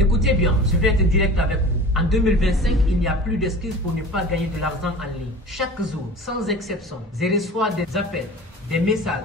Écoutez bien, je vais être direct avec vous. En 2025, il n'y a plus d'excuses pour ne pas gagner de l'argent en ligne. Chaque jour, sans exception, je reçois des appels, des messages,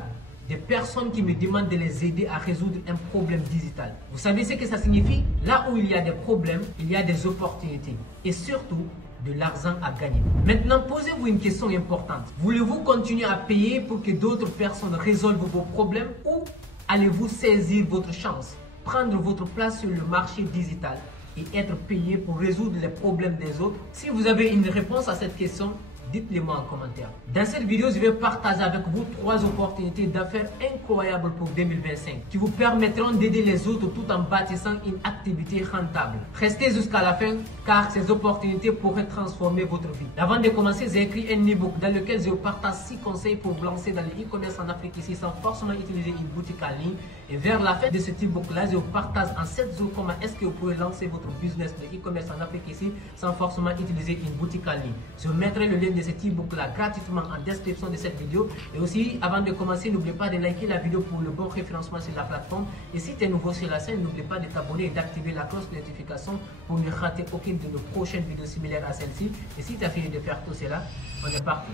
des personnes qui me demandent de les aider à résoudre un problème digital. Vous savez ce que ça signifie? Là où il y a des problèmes, il y a des opportunités. Et surtout, de l'argent à gagner. Maintenant, posez-vous une question importante. Voulez-vous continuer à payer pour que d'autres personnes résolvent vos problèmes ou allez-vous saisir votre chance, prendre votre place sur le marché digital et être payé pour résoudre les problèmes des autres? Si vous avez une réponse à cette question, dites-le-moi en commentaire. Dans cette vidéo, je vais partager avec vous 3 opportunités d'affaires incroyables pour 2025 qui vous permettront d'aider les autres tout en bâtissant une activité rentable. Restez jusqu'à la fin car ces opportunités pourraient transformer votre vie. Avant de commencer, j'ai écrit un e-book dans lequel je vous partage 6 conseils pour vous lancer dans le e-commerce en Afrique ici sans forcément utiliser une boutique en ligne. Et vers la fin de cet e-book-là, je vous partage en 7 jours comment est-ce que vous pouvez lancer votre business de e-commerce en Afrique ici sans forcément utiliser une boutique en ligne. Je vous mettrai le lien de cet e-book là gratuitement en description de cette vidéo. Et aussi, avant de commencer, n'oubliez pas de liker la vidéo pour le bon référencement sur la plateforme. Et si tu es nouveau sur la chaîne, n'oublie pas de t'abonner et d'activer la cloche de notification pour ne rater aucune de nos prochaines vidéos similaires à celle-ci. Et si tu as fini de faire tout cela, on est parti.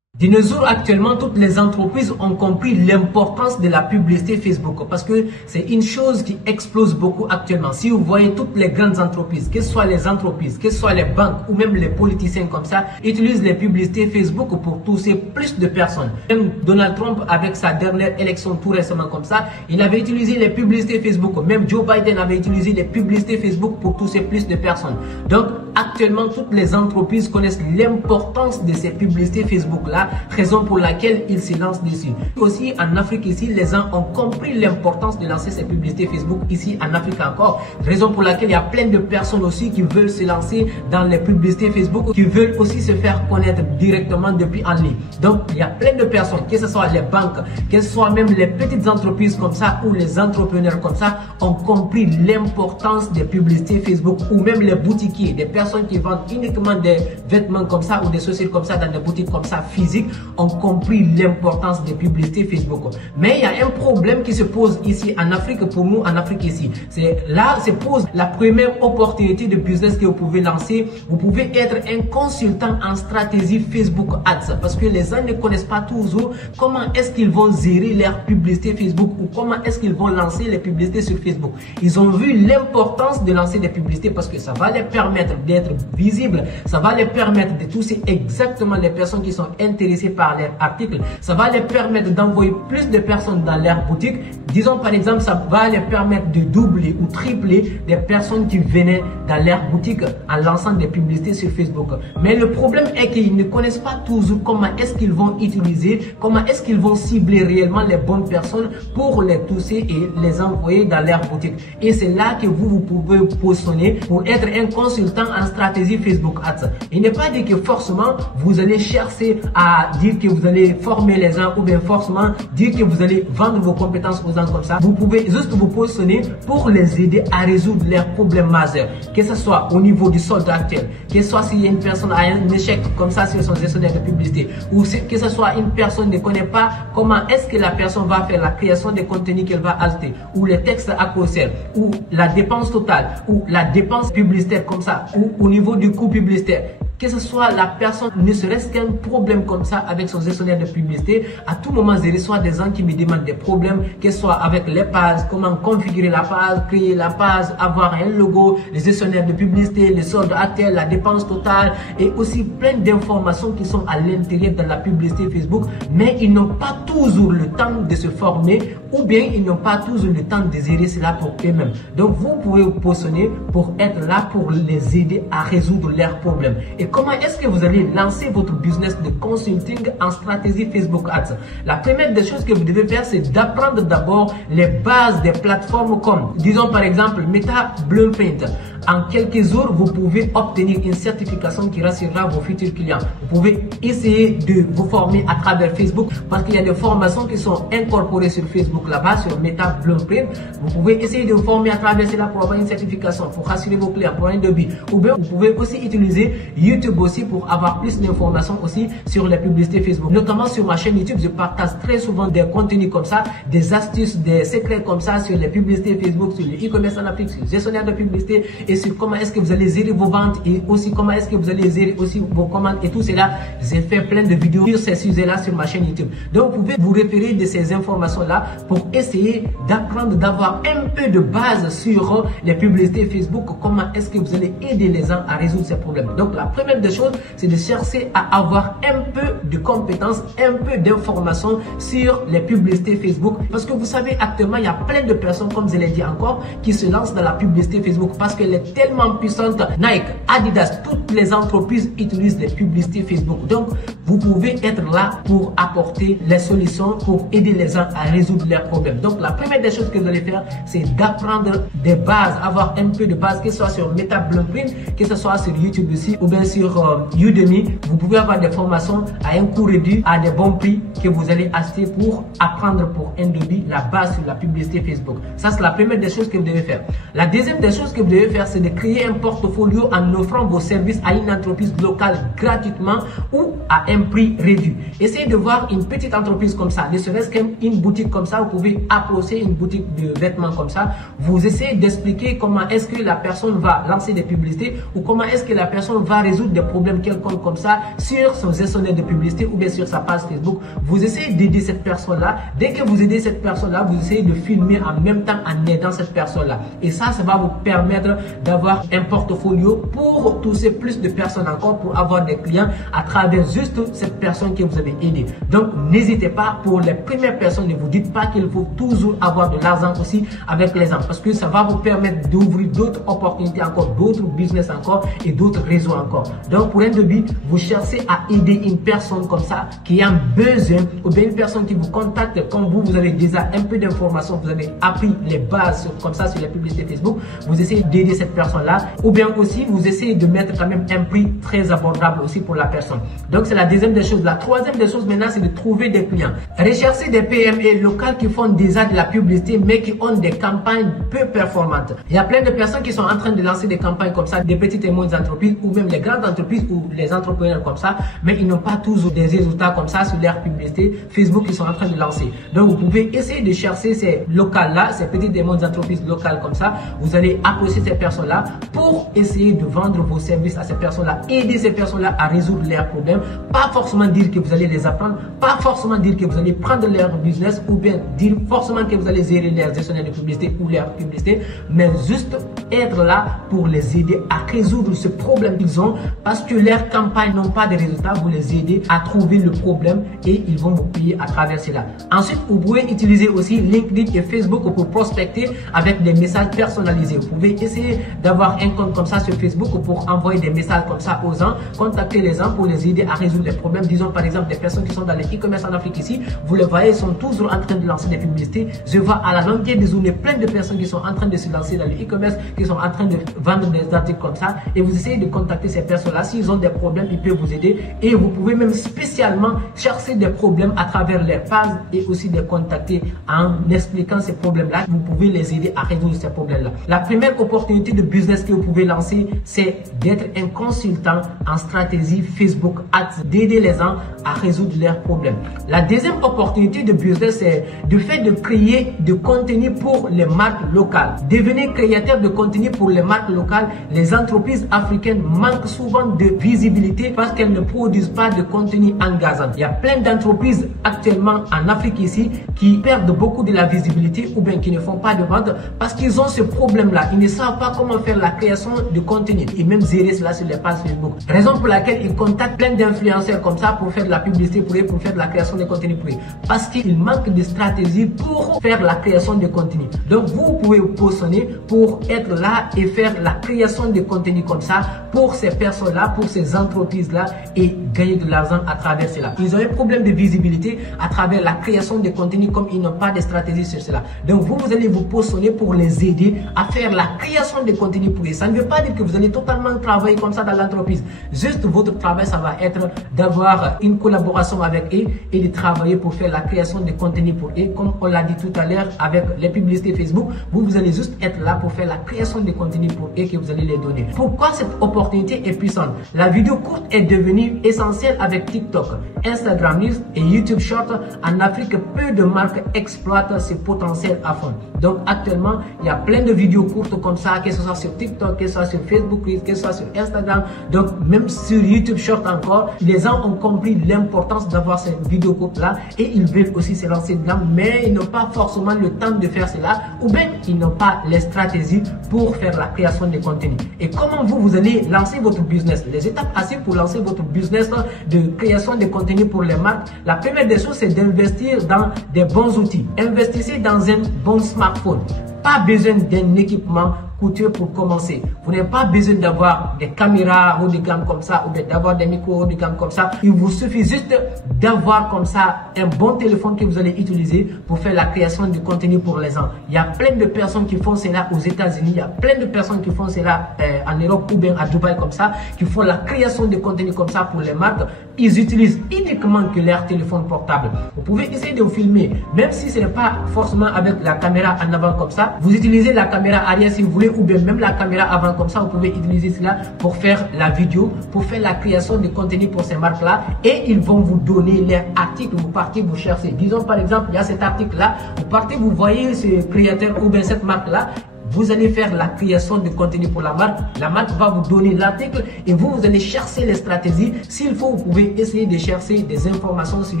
De nos jours, actuellement, toutes les entreprises ont compris l'importance de la publicité Facebook parce que c'est une chose qui explose beaucoup actuellement. Si vous voyez toutes les grandes entreprises, que ce soit les entreprises, que ce soit les banques ou même les politiciens comme ça, utilisent les publicités Facebook pour toucher plus de personnes. Même Donald Trump, avec sa dernière élection tout récemment comme ça, il avait utilisé les publicités Facebook. Même Joe Biden avait utilisé les publicités Facebook pour toucher plus de personnes. Donc, actuellement, toutes les entreprises connaissent l'importance de ces publicités Facebook-là, raison pour laquelle ils se lancent dessus. Aussi, en Afrique ici, les gens ont compris l'importance de lancer ces publicités Facebook ici en Afrique encore, raison pour laquelle il y a plein de personnes aussi qui veulent se lancer dans les publicités Facebook, qui veulent aussi se faire connaître directement depuis en ligne. Donc, il y a plein de personnes, que ce soit les banques, que ce soit même les petites entreprises comme ça ou les entrepreneurs comme ça, ont compris l'importance des publicités Facebook ou même les boutiquiers, des personnes qui vendent uniquement des vêtements comme ça ou des chaussures comme ça dans des boutiques comme ça physiques, ont compris l'importance des publicités Facebook. Mais il y a un problème qui se pose ici en Afrique, pour nous en Afrique ici. C'est là se pose la première opportunité de business que vous pouvez lancer. Vous pouvez être un consultant en stratégie Facebook Ads parce que les gens ne connaissent pas toujours comment est-ce qu'ils vont gérer leur publicité Facebook ou comment est-ce qu'ils vont lancer les publicités sur Facebook. Ils ont vu l'importance de lancer des publicités parce que ça va les permettre d'être visibles, ça va les permettre de toucher exactement les personnes qui sont intéressées par leurs articles, ça va les permettre d'envoyer plus de personnes dans leur boutique. Disons par exemple, ça va les permettre de doubler ou tripler des personnes qui venaient dans leur boutique en lançant des publicités sur Facebook. Mais le problème est qu'ils ne connaissent pas toujours comment est-ce qu'ils vont utiliser, comment est-ce qu'ils vont cibler réellement les bonnes personnes pour les toucher et les envoyer dans leur boutique. Et c'est là que vous pouvez vous positionner pour être un consultant en stratégie Facebook Ads. Il n'est pas dit que forcément vous allez chercher à dire que vous allez former les gens ou bien forcément dire que vous allez vendre vos compétences aux gens comme ça. Vous pouvez juste vous positionner pour les aider à résoudre leurs problèmes majeurs, que ce soit au niveau du solde actuel, que ce soit s'il y a une personne a un échec comme ça sur son gestionnaire de publicité, ou que ce soit une personne ne connaît pas comment est-ce que la personne va faire la création des contenus qu'elle va ajouter, ou les textes à causer, ou la dépense totale, ou la dépense publicitaire comme ça, ou au niveau du coût publicitaire. Que ce soit la personne, ne serait-ce qu'un problème comme ça avec son gestionnaire de publicité, à tout moment, je reçois des gens qui me demandent des problèmes, que ce soit avec les pages, comment configurer la page, créer la page, avoir un logo, les gestionnaires de publicité, les soldes actuels, la dépense totale et aussi plein d'informations qui sont à l'intérieur de la publicité Facebook, mais ils n'ont pas toujours le temps de se former ou bien ils n'ont pas toujours le temps de gérer cela pour eux-mêmes. Donc, vous pouvez vous positionner pour être là pour les aider à résoudre leurs problèmes. Et comment est-ce que vous allez lancer votre business de consulting en stratégie Facebook Ads? La première des choses que vous devez faire, c'est d'apprendre d'abord les bases des plateformes comme, disons par exemple, Meta Blueprint. En quelques jours, vous pouvez obtenir une certification qui rassurera vos futurs clients. Vous pouvez essayer de vous former à travers Facebook parce qu'il y a des formations qui sont incorporées sur Facebook là-bas, sur Meta Blueprint. Vous pouvez essayer de vous former à travers cela pour avoir une certification, pour rassurer vos clients, pour un devis. Ou bien vous pouvez aussi utiliser YouTube YouTube aussi pour avoir plus d'informations aussi sur les publicités Facebook. Notamment sur ma chaîne YouTube, je partage très souvent des contenus comme ça, des astuces, des secrets comme ça sur les publicités Facebook, sur le e-commerce en Afrique, sur le gestionnaire de publicité et sur comment est-ce que vous allez gérer vos ventes et aussi comment est-ce que vous allez gérer aussi vos commandes et tout cela. J'ai fait plein de vidéos sur ces sujets-là sur ma chaîne YouTube. Donc vous pouvez vous référer de ces informations-là pour essayer d'apprendre, d'avoir un peu de base sur les publicités Facebook, comment est-ce que vous allez aider les gens à résoudre ces problèmes. Donc la première des choses, c'est de chercher à avoir un peu de compétences, un peu d'informations sur les publicités Facebook. Parce que vous savez, actuellement, il y a plein de personnes, comme je l'ai dit encore, qui se lancent dans la publicité Facebook parce qu'elle est tellement puissante. Nike, Adidas, toutes les entreprises utilisent les publicités Facebook. Donc, vous pouvez être là pour apporter les solutions, pour aider les gens à résoudre leurs problèmes. Donc, la première des choses que vous allez faire, c'est d'apprendre des bases, avoir un peu de base, que ce soit sur Meta Blueprint, que ce soit sur YouTube aussi, ou bien sur Udemy. Vous pouvez avoir des formations à un coût réduit, à des bons prix que vous allez acheter pour apprendre pour un début la base sur la publicité Facebook. Ça, c'est la première des choses que vous devez faire. La deuxième des choses que vous devez faire, c'est de créer un portfolio en offrant vos services à une entreprise locale gratuitement ou à un prix réduit. Essayez de voir une petite entreprise comme ça, ne serait-ce qu'une boutique comme ça. Vous pouvez approcher une boutique de vêtements comme ça. Vous essayez d'expliquer comment est-ce que la personne va lancer des publicités ou comment est-ce que la personne va résoudre des problèmes quelconques comme ça sur son gestionnaire de publicité ou bien sur sa page Facebook. Vous essayez d'aider cette personne-là. Dès que vous aidez cette personne-là, vous essayez de filmer en même temps en aidant cette personne-là. Et ça va vous permettre d'avoir un portfolio pour toucher plus de personnes encore, pour avoir des clients à travers juste cette personne que vous avez aidée. Donc, n'hésitez pas, pour les premières personnes, ne vous dites pas qu'il faut toujours avoir de l'argent aussi avec les gens, parce que ça va vous permettre d'ouvrir d'autres opportunités encore, d'autres business encore et d'autres réseaux encore. Donc, pour un début, vous cherchez à aider une personne comme ça qui a besoin, ou bien une personne qui vous contacte comme vous avez déjà un peu d'informations, vous avez appris les bases comme ça sur les publicités Facebook, vous essayez d'aider cette personne-là, ou bien aussi vous essayez de mettre quand même un prix très abordable aussi pour la personne. Donc c'est la deuxième des choses. La troisième des choses maintenant, c'est de trouver des clients. Recherchez des PME locales qui font déjà de la publicité mais qui ont des campagnes peu performantes. Il y a plein de personnes qui sont en train de lancer des campagnes comme ça, des petites et moyennes entreprises ou même les grandes entreprises ou les entrepreneurs comme ça, mais ils n'ont pas toujours des résultats comme ça sur leur publicité Facebook qu'ils sont en train de lancer. Donc vous pouvez essayer de chercher ces locales-là, ces petites et moyennes entreprises locales comme ça. Vous allez approcher ces personnes-là pour essayer de vendre vos services à ces personnes-là, aider ces personnes-là à résoudre leurs problèmes. Pas forcément dire que vous allez les apprendre, pas forcément dire que vous allez prendre leur business ou bien dire forcément que vous allez gérer leurs gestionnaires de publicité ou leur publicité, mais juste être là pour les aider à résoudre ce problème qu'ils ont parce que leurs campagnes n'ont pas de résultats. Vous les aidez à trouver le problème et ils vont vous payer à travers cela. Ensuite, vous pouvez utiliser aussi LinkedIn et Facebook pour prospecter avec des messages personnalisés. Vous pouvez essayer d'avoir un compte comme ça sur Facebook pour envoyer des messages comme ça aux gens, contacter les gens pour les aider à résoudre les problèmes. Disons par exemple des personnes qui sont dans les e-commerce en Afrique ici, vous les voyez, sont toujours en train de lancer des publicités. Je vois à la longueur des journées plein de personnes qui sont en train de se lancer dans le e-commerce, qui sont en train de vendre des articles comme ça, et vous essayez de contacter ces personnes-là. S'ils ont des problèmes, ils peuvent vous aider et vous pouvez même spécialement chercher des problèmes à travers les pages et aussi les contacter en expliquant ces problèmes-là. Vous pouvez les aider à résoudre ces problèmes-là. La première opportunité de business que vous pouvez lancer, c'est d'être un consultant en stratégie Facebook Ads, d'aider les gens à résoudre leurs problèmes. La deuxième opportunité de business, c'est le fait de créer du contenu pour les marques locales. Devenez créateur de contenu pour les marques locales. Les entreprises africaines manquent souvent de visibilité parce qu'elles ne produisent pas de contenu engageant. Il y a plein d'entreprises actuellement en Afrique ici qui perdent beaucoup de la visibilité ou bien qui ne font pas de vente parce qu'ils ont ce problème-là. Ils ne savent pas comment faire la création de contenu et même gérer cela sur les pages Facebook. Raison pour laquelle ils contactent plein d'influenceurs comme ça pour faire de la publicité pour eux, pour faire de la création de contenu pour eux. Parce qu'ils manquent de stratégie pour faire la création de contenu. Donc vous pouvez vous positionner pour être là et faire la création de contenu comme ça pour ces personnes-là, pour ces entreprises-là et gagner de l'argent à travers cela. Ils ont un problème de visibilité à travers la création de contenu comme ils n'ont pas de stratégie sur cela. Donc vous allez vous positionner pour les aider à faire la création de contenu pour eux. Ça ne veut pas dire que vous allez totalement travailler comme ça dans l'entreprise. Juste votre travail, ça va être d'avoir une collaboration avec eux et de travailler pour faire la création de contenu pour eux. Comme on l'a dit tout à l'heure avec les publicités Facebook, vous allez juste être là pour faire la création de contenu pour eux que vous allez les donner. Pourquoi cette opportunité est puissante? La vidéo courte est devenue essentielle avec TikTok, Instagram News et YouTube Short. En Afrique, peu de marques exploitent ce potentiel à fond. Donc actuellement, il y a plein de vidéos courtes comme ça, que ce soit sur TikTok, que ce soit sur Facebook, que ce soit sur Instagram. Donc même sur YouTube Short encore, les gens ont compris l'importance d'avoir cette vidéo courte là et ils veulent aussi se lancer dedans, mais ils n'ont pas forcément le temps de faire cela ou bien ils n'ont pas les stratégies pour faire la création de contenu. Et comment vous allez lancer votre business? Les étapes assez pour lancer votre business de création de contenu pour les marques. La première des choses, c'est d'investir dans des bons outils. Investissez dans un bon smartphone. Pas besoin d'un équipement coûteux pour commencer. Vous n'avez pas besoin d'avoir des caméras haut de gamme comme ça ou bien d'avoir des micros haut de gamme comme ça. Il vous suffit juste d'avoir comme ça un bon téléphone que vous allez utiliser pour faire la création du contenu pour les gens. Il y a plein de personnes qui font cela aux États-Unis, il y a plein de personnes qui font cela en Europe ou bien à Dubaï comme ça, qui font la création de contenu comme ça pour les marques. Ils utilisent uniquement que leur téléphone portable. Vous pouvez essayer de vous filmer, même si ce n'est pas forcément avec la caméra en avant comme ça. Vous utilisez la caméra arrière si vous voulez, ou bien même la caméra avant comme ça. Vous pouvez utiliser cela pour faire la vidéo, pour faire la création de contenu pour ces marques-là. Et ils vont vous donner leurs articles. Vous partez, vous cherchez. Disons par exemple, il y a cet article-là. Vous partez, vous voyez ce créateur ou bien cette marque-là. Vous allez faire la création de contenu pour la marque va vous donner l'article et vous allez chercher les stratégies. S'il faut, vous pouvez essayer de chercher des informations sur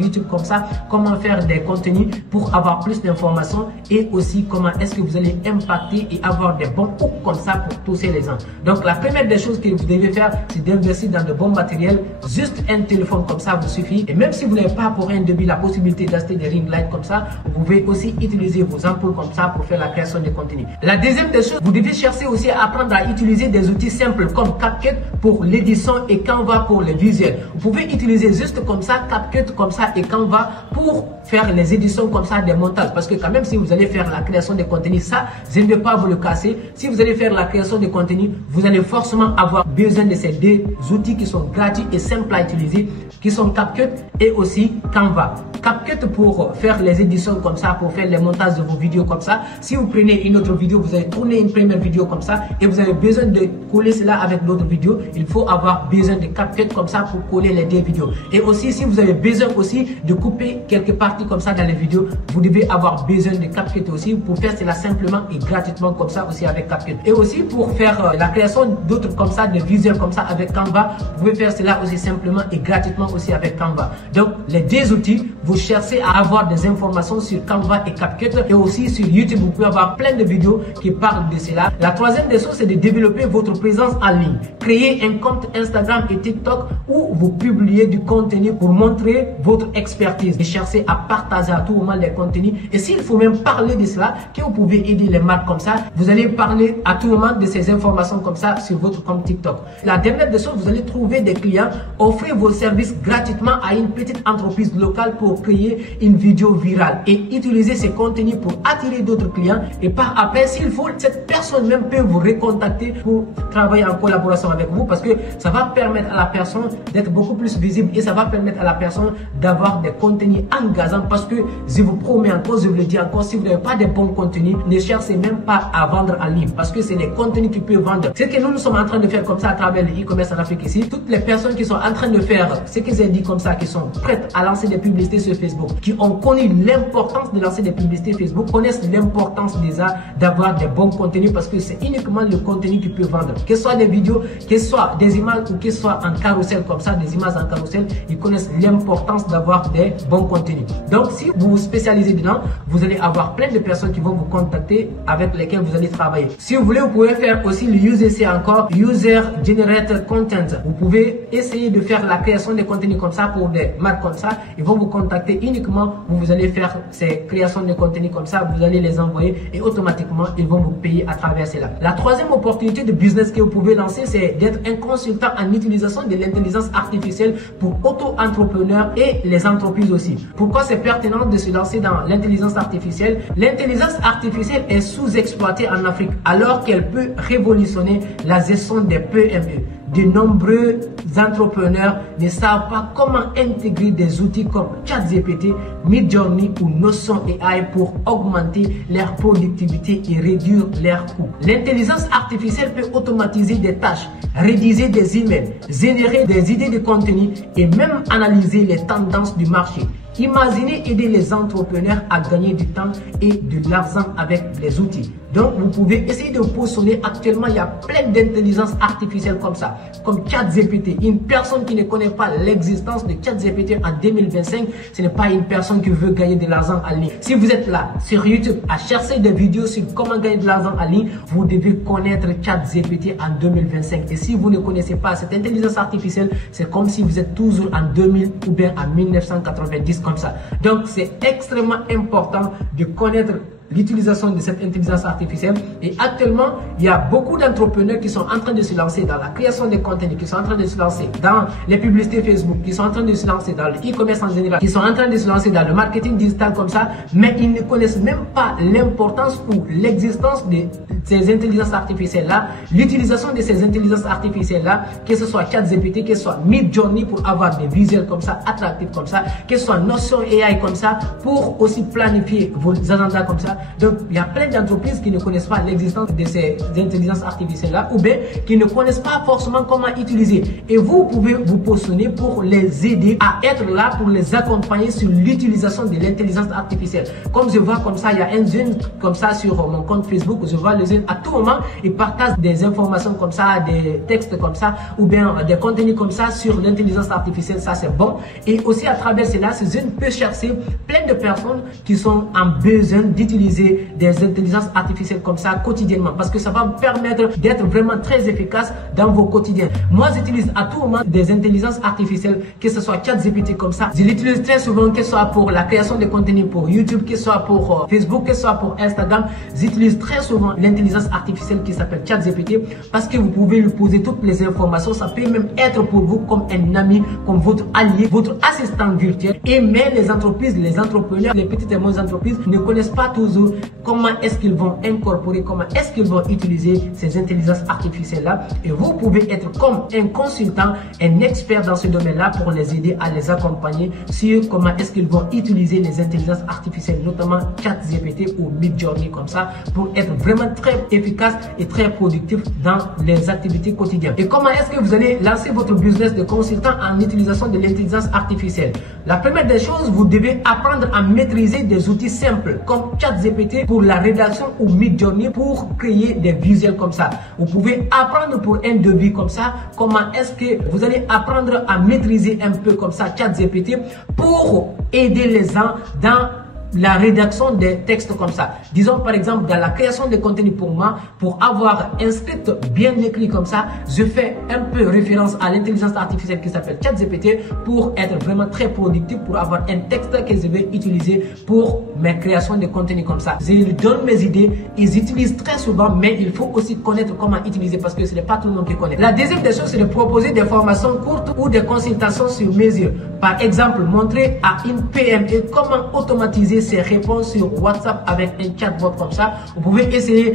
YouTube comme ça, comment faire des contenus pour avoir plus d'informations et aussi comment est-ce que vous allez impacter et avoir des bons hooks comme ça pour toucher les gens. Donc la première des choses que vous devez faire, c'est d'investir dans de bons matériels. Juste un téléphone comme ça vous suffit. Et même si vous n'avez pas pour un début la possibilité d'acheter des ring lights comme ça, vous pouvez aussi utiliser vos ampoules comme ça pour faire la création de contenu. La deuxième des choses, vous devez chercher aussi à apprendre à utiliser des outils simples comme CapCut pour l'édition et Canva pour les visuels. Vous pouvez utiliser juste comme ça CapCut comme ça et Canva pour faire les éditions comme ça des montages, parce que quand même si vous allez faire la création de contenu, ça je ne vais pas vous le casser, si vous allez faire la création de contenu, vous allez forcément avoir besoin de ces deux outils qui sont gratuits et simples à utiliser, qui sont CapCut et aussi Canva. CapCut pour faire les éditions comme ça, pour faire les montages de vos vidéos comme ça. Si vous prenez une autre vidéo, vous allez tourner une première vidéo comme ça et vous avez besoin de coller cela avec l'autre vidéo, il faut avoir besoin de CapCut comme ça pour coller les deux vidéos. Et aussi si vous avez besoin aussi de couper quelques parties comme ça dans les vidéos, vous devez avoir besoin de CapCut aussi pour faire cela simplement et gratuitement comme ça aussi avec CapCut. Et aussi pour faire la création d'autres comme ça, de visuels comme ça avec Canva, vous pouvez faire cela aussi simplement et gratuitement aussi avec Canva. Donc les deux outils, vous cherchez à avoir des informations sur Canva et CapCut et aussi sur YouTube, vous pouvez avoir plein de vidéos qui parlent de cela. La troisième des choses, c'est de développer votre présence en ligne. Créer un compte Instagram et TikTok où vous publiez du contenu pour montrer votre expertise et chercher à partager à tout moment les contenus. Et s'il faut même parler de cela, que vous pouvez aider les marques comme ça, vous allez parler à tout moment de ces informations comme ça sur votre compte TikTok. La dernière des choses, vous allez trouver des clients, offrir vos services gratuitement à une petite entreprise locale pour créer une vidéo virale et utiliser ces contenus pour attirer d'autres clients. Et par après, s'il faut, cette personne même peut vous recontacter pour travailler en collaboration avec vous, parce que ça va permettre à la personne d'être beaucoup plus visible et ça va permettre à la personne d'avoir des contenus engageants, parce que je vous promets encore, je vous le dis encore, si vous n'avez pas de bons contenus, ne cherchez même pas à vendre en ligne, parce que c'est les contenus qui peuvent vendre. Ce que nous sommes en train de faire comme ça à travers le e-commerce en Afrique ici, toutes les personnes qui sont en train de faire ce que j'ai dit comme ça, qui sont prêtes à lancer des publicités sur Facebook, qui ont connu l'importance de lancer des publicités Facebook, connaissent l'importance déjà d'avoir des bons contenus, parce que c'est uniquement le contenu qui peut vendre. Que ce soit des vidéos, que ce soit des images ou que ce soit en carrousel comme ça, des images en carrousel, ils connaissent l'importance d'avoir des bons contenus. Donc si vous vous spécialisez dedans, vous allez avoir plein de personnes qui vont vous contacter, avec lesquelles vous allez travailler. Si vous voulez, vous pouvez faire aussi le UGC encore, User Generated Content. Vous pouvez essayer de faire la création de contenus comme ça pour des marques comme ça. Ils vont vous contacter contacter uniquement, vous allez faire ces créations de contenu comme ça, vous allez les envoyer et automatiquement, ils vont vous payer à travers cela. La troisième opportunité de business que vous pouvez lancer, c'est d'être un consultant en utilisation de l'intelligence artificielle pour auto-entrepreneurs et les entreprises aussi. Pourquoi c'est pertinent de se lancer dans l'intelligence artificielle? L'intelligence artificielle est sous-exploitée en Afrique alors qu'elle peut révolutionner la gestion des PME. De nombreux entrepreneurs ne savent pas comment intégrer des outils comme ChatGPT, Midjourney ou Notion AI pour augmenter leur productivité et réduire leurs coûts. L'intelligence artificielle peut automatiser des tâches, rédiger des emails, générer des idées de contenu et même analyser les tendances du marché. Imaginez aider les entrepreneurs à gagner du temps et de l'argent avec les outils. Donc, vous pouvez essayer de positionner. Actuellement, il y a plein d'intelligence artificielle comme ça, comme ChatGPT. Une personne qui ne connaît pas l'existence de ChatGPT en 2025, ce n'est pas une personne qui veut gagner de l'argent en ligne. Si vous êtes là sur YouTube à chercher des vidéos sur comment gagner de l'argent en ligne, vous devez connaître ChatGPT en 2025. Et si vous ne connaissez pas cette intelligence artificielle, c'est comme si vous êtes toujours en 2000 ou bien en 1990 comme ça. Donc, c'est extrêmement important de connaître l'utilisation de cette intelligence artificielle. Et actuellement, il y a beaucoup d'entrepreneurs qui sont en train de se lancer dans la création de contenu, qui sont en train de se lancer dans les publicités Facebook, qui sont en train de se lancer dans le e-commerce en général, qui sont en train de se lancer dans le marketing digital comme ça, mais ils ne connaissent même pas l'importance ou l'existence de ces intelligences artificielles-là, l'utilisation de ces intelligences artificielles-là, que ce soit ChatGPT, que ce soit Midjourney pour avoir des visuels comme ça, attractifs comme ça, que ce soit Notion AI comme ça, pour aussi planifier vos agendas comme ça. Donc, il y a plein d'entreprises qui ne connaissent pas l'existence de ces intelligences artificielles-là ou bien qui ne connaissent pas forcément comment utiliser. Et vous pouvez vous positionner pour les aider à être là, pour les accompagner sur l'utilisation de l'intelligence artificielle. Comme je vois comme ça, il y a un jeune comme ça sur mon compte Facebook, je vois le jeune à tout moment, il partage des informations comme ça, des textes comme ça ou bien des contenus comme ça sur l'intelligence artificielle, ça c'est bon. Et aussi à travers cela, ce jeune peut chercher plein de personnes qui sont en besoin d'utiliser des intelligences artificielles comme ça quotidiennement parce que ça va vous permettre d'être vraiment très efficace dans vos quotidiens. Moi, j'utilise à tout moment des intelligences artificielles, que ce soit ChatGPT comme ça. Je l'utilise très souvent, que ce soit pour la création de contenu pour YouTube, que ce soit pour Facebook, que ce soit pour Instagram. J'utilise très souvent l'intelligence artificielle qui s'appelle ChatGPT parce que vous pouvez lui poser toutes les informations. Ça peut même être pour vous comme un ami, comme votre allié, votre assistant virtuel. Et mais les entreprises, les entrepreneurs, les petites et moyennes entreprises ne connaissent pas toujours comment est-ce qu'ils vont incorporer, comment est-ce qu'ils vont utiliser ces intelligences artificielles-là. Et vous pouvez être comme un consultant, un expert dans ce domaine-là pour les aider à les accompagner sur comment est-ce qu'ils vont utiliser les intelligences artificielles, notamment ChatGPT ou Midjourney comme ça, pour être vraiment très efficace et très productif dans les activités quotidiennes. Et comment est-ce que vous allez lancer votre business de consultant en utilisation de l'intelligence artificielle? La première des choses, vous devez apprendre à maîtriser des outils simples comme ChatGPT pour la rédaction ou Midjourney pour créer des visuels comme ça. Vous pouvez apprendre pour un devis comme ça, comment est-ce que vous allez apprendre à maîtriser un peu comme ça ChatGPT pour aider les gens dans la rédaction des textes comme ça. Disons par exemple dans la création de contenu pour moi, pour avoir un script bien écrit comme ça, je fais un peu référence à l'intelligence artificielle qui s'appelle ChatGPT pour être vraiment très productif, pour avoir un texte que je vais utiliser pour mes créations de contenu comme ça. Je lui donne mes idées, ils utilisent très souvent, mais il faut aussi connaître comment utiliser parce que ce n'est pas tout le monde qui connaît. La deuxième des choses, c'est de proposer des formations courtes ou des consultations sur mesure. Par exemple, montrer à une PME comment automatiser ses réponses sur WhatsApp avec un chatbot comme ça. Vous pouvez essayer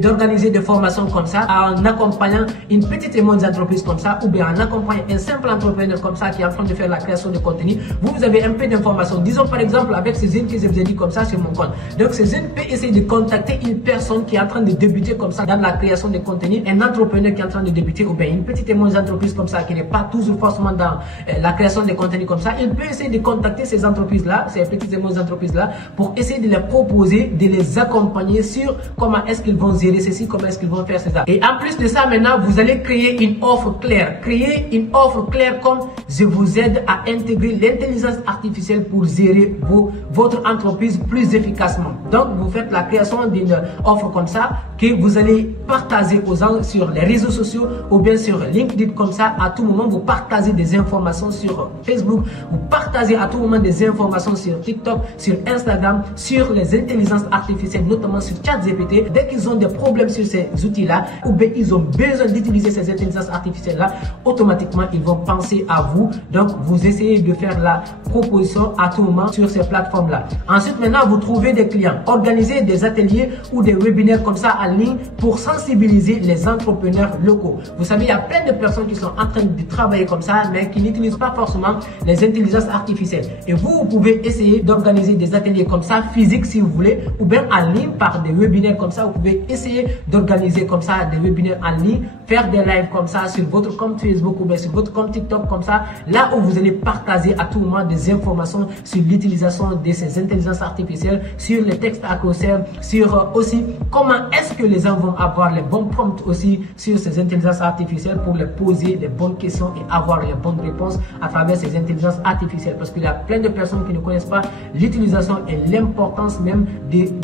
d'organiser des formations comme ça en accompagnant une petite et moyenne entreprise comme ça ou bien en accompagnant un simple entrepreneur comme ça qui est en train de faire la création de contenu. Vous avez un peu d'informations. Disons par exemple avec ces jeunes que je vous ai dit comme ça sur mon compte. Donc ces jeunes peut essayer de contacter une personne qui est en train de débuter comme ça dans la création de contenu, un entrepreneur qui est en train de débuter ou bien une petite et moyenne entreprise comme ça qui n'est pas toujours forcément dans la création de contenu comme ça. Il peut essayer de contacter ces entreprises-là, ces petites et moyennes entreprises-là là pour essayer de les proposer, de les accompagner sur comment est-ce qu'ils vont gérer ceci, comment est-ce qu'ils vont faire cela. Et en plus de ça, maintenant, vous allez créer une offre claire. Créer une offre claire comme je vous aide à intégrer l'intelligence artificielle pour gérer votre entreprise plus efficacement. Donc, vous faites la création d'une offre comme ça que vous allez partager aux gens sur les réseaux sociaux ou bien sur LinkedIn. Comme ça, à tout moment, vous partagez des informations sur Facebook, vous partagez à tout moment des informations sur TikTok, sur Instagram, sur les intelligences artificielles, notamment sur ChatGPT. Dès qu'ils ont des problèmes sur ces outils-là, ou bien ils ont besoin d'utiliser ces intelligences artificielles-là, automatiquement, ils vont penser à vous. Donc, vous essayez de faire la proposition à tout moment sur ces plateformes-là. Ensuite, maintenant, vous trouvez des clients. Organisez des ateliers ou des webinaires comme ça en ligne pour sensibiliser les entrepreneurs locaux. Vous savez, il y a plein de personnes qui sont en train de travailler comme ça, mais qui n'utilisent pas forcément les intelligences artificielles. Et vous pouvez essayer d'organiser des ateliers comme ça, physiques si vous voulez, ou bien en ligne par des webinaires comme ça. Vous pouvez essayer d'organiser comme ça des webinaires en ligne, faire des lives comme ça sur votre compte Facebook ou bien sur votre compte TikTok comme ça, là où vous allez partager à tout moment des informations sur l'utilisation de ces intelligences artificielles, sur les textes à concert, sur aussi comment est-ce que les gens vont avoir les bons prompts aussi sur ces intelligences artificielles pour les poser les bonnes questions et avoir les bonnes réponses à travers ces intelligences artificielles. Parce qu'il y a plein de personnes qui ne connaissent pas l'utilisation et l'importance même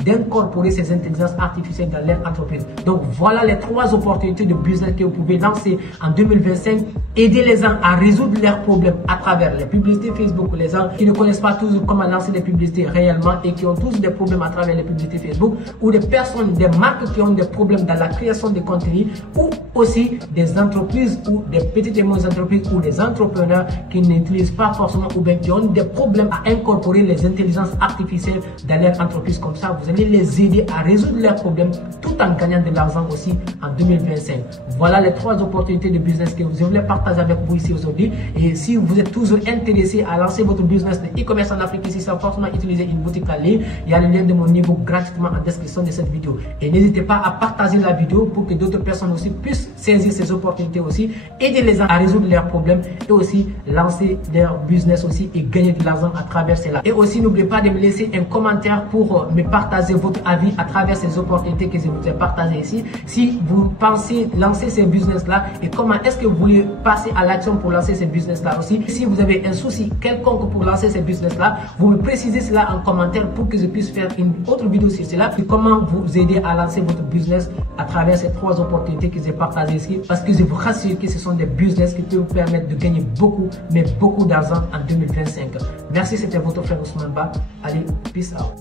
d'incorporer ces intelligences artificielles dans leur entreprise. Donc voilà les 3 opportunités de business que vous pouvez lancer en 2025. Aider les gens à résoudre leurs problèmes à travers les publicités Facebook. Les gens qui ne connaissent pas toujours comment lancer des publicités réellement et qui ont tous des problèmes à travers les publicités Facebook, ou des personnes, des marques qui ont des problèmes dans la création de contenu, ou aussi des entreprises ou des petites et moyennes entreprises ou des entrepreneurs qui n'utilisent pas forcément ou bien qui ont des problèmes à incorporer les intelligences artificielles dans leur entreprise. Comme ça, vous allez les aider à résoudre leurs problèmes tout en gagnant de l'argent aussi en 2025. Voilà les 3 opportunités de business que je voulais partager avec vous ici aujourd'hui. Et si vous êtes toujours intéressé à lancer votre business de e-commerce en Afrique ici sans forcément utiliser une boutique en ligne, il y a le lien de mon niveau gratuitement en description de cette vidéo. Et n'hésitez pas à partager la vidéo pour que d'autres personnes aussi puissent saisir ces opportunités aussi, aider les gens à résoudre leurs problèmes et aussi lancer leur business aussi et gagner de l'argent à travers cela. Et aussi n'oubliez pas de me laisser un commentaire pour me partager votre avis à travers ces opportunités que je vous ai partagées ici. Si vous pensez lancer ces business là et comment est-ce que vous voulez passer à l'action pour lancer ces business là aussi. Si vous avez un souci quelconque pour lancer ces business là, vous me précisez cela en commentaire pour que je puisse faire une autre vidéo sur cela, et comment vous aider à lancer votre business à travers ces 3 opportunités que j'ai partagées ici, parce que je vous rassure que ce sont des business qui peuvent vous permettre de gagner beaucoup, mais beaucoup d'argent en 2025. Merci, c'était votre frère Ousmane Ba. Allez, peace out.